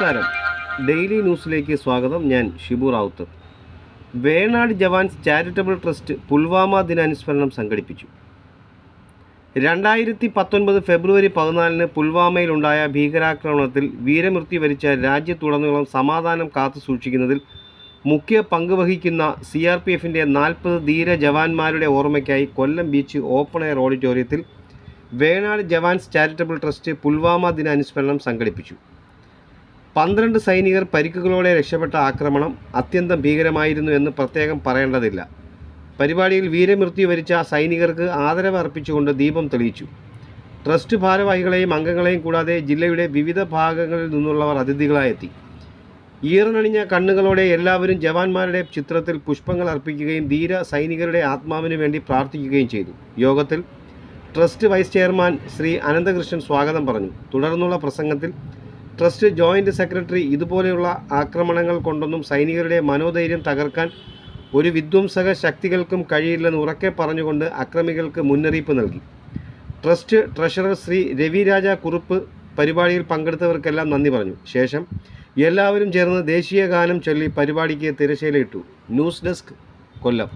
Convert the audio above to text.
നമസ്കാരം. ഡെയിലി ന്യൂസിലേക്ക് സ്വാഗതം. ഞാൻ ഷിബു റാവുത്തർ. വേണാട് ജവാൻസ് ചാരിറ്റബിൾ ട്രസ്റ്റ് പുൽവാമ ദിനാനുസ്മരണം സംഘടിപ്പിച്ചു. 2019 ഫെബ്രുവരി 14 പുൽവാമയിലുണ്ടായ ഭീകരാക്രമണത്തിൽ വീരമൃത്യു വരിച്ച രാജ്യത്തുടനീളം സമാധാനം കാത്തു സൂക്ഷിക്കുന്നതിൽ മുഖ്യ പങ്ക് വഹിക്കുന്ന CRPFൻ്റെ 40 ധീര ജവാന്മാരുടെ ഓർമ്മയ്ക്കായി കൊല്ലം ബീച്ച് ഓപ്പൺ എയർ ഓഡിറ്റോറിയത്തിൽ വേണാട് ജവാൻസ് ചാരിറ്റബിൾ ട്രസ്റ്റ് പുൽവാമ ദിനാനുസ്മരണം സംഘടിപ്പിച്ചു. 12 സൈനികർ പരിക്കുകളോടെ രക്ഷപ്പെട്ട ആക്രമണം അത്യന്തം ഭീകരമായിരുന്നു എന്ന് പ്രത്യേകം പറയേണ്ടതില്ല. പരിപാടിയിൽ വീരമൃത്യു വരിച്ച സൈനികർക്ക് ആദരവ് അർപ്പിച്ചുകൊണ്ട് ദീപം തെളിയിച്ചു. ട്രസ്റ്റ് ഭാരവാഹികളെയും അംഗങ്ങളെയും കൂടാതെ ജില്ലയുടെ വിവിധ ഭാഗങ്ങളിൽ നിന്നുള്ളവർ അതിഥികളായെത്തി. ഈറനണിഞ്ഞ കണ്ണുകളോടെ എല്ലാവരും ജവാന്മാരുടെ ചിത്രത്തിൽ പുഷ്പങ്ങൾ അർപ്പിക്കുകയും ധീര സൈനികരുടെ ആത്മാവിന് വേണ്ടി പ്രാർത്ഥിക്കുകയും ചെയ്തു. യോഗത്തിൽ trust vice chairman Shri Ananthakrishnan സ്വാഗതം പറഞ്ഞു. തുടർന്നുള്ള പ്രസംഗത്തിൽ ട്രസ്റ്റ് ജോയിൻറ്റ് സെക്രട്ടറി ഇതുപോലെയുള്ള ആക്രമണങ്ങൾ കൊണ്ടൊന്നും സൈനികരുടെ മനോധൈര്യം തകർക്കാൻ ഒരു വിധ്വംസക ശക്തികൾക്കും കഴിയില്ലെന്ന് ഉറക്കെ പറഞ്ഞുകൊണ്ട് അക്രമികൾക്ക് മുന്നറിയിപ്പ് നൽകി. ട്രസ്റ്റ് ട്രഷറർ ശ്രീ രവി രാജ കുറുപ്പ് പരിപാടിയിൽ പങ്കെടുത്തവർക്കെല്ലാം നന്ദി പറഞ്ഞു. ശേഷം എല്ലാവരും ചേർന്ന് ദേശീയ ഗാനം ചൊല്ലി പരിപാടിക്ക് തിരശ്ശീലയിട്ടു. ന്യൂസ് ഡെസ്ക്, കൊല്ലം.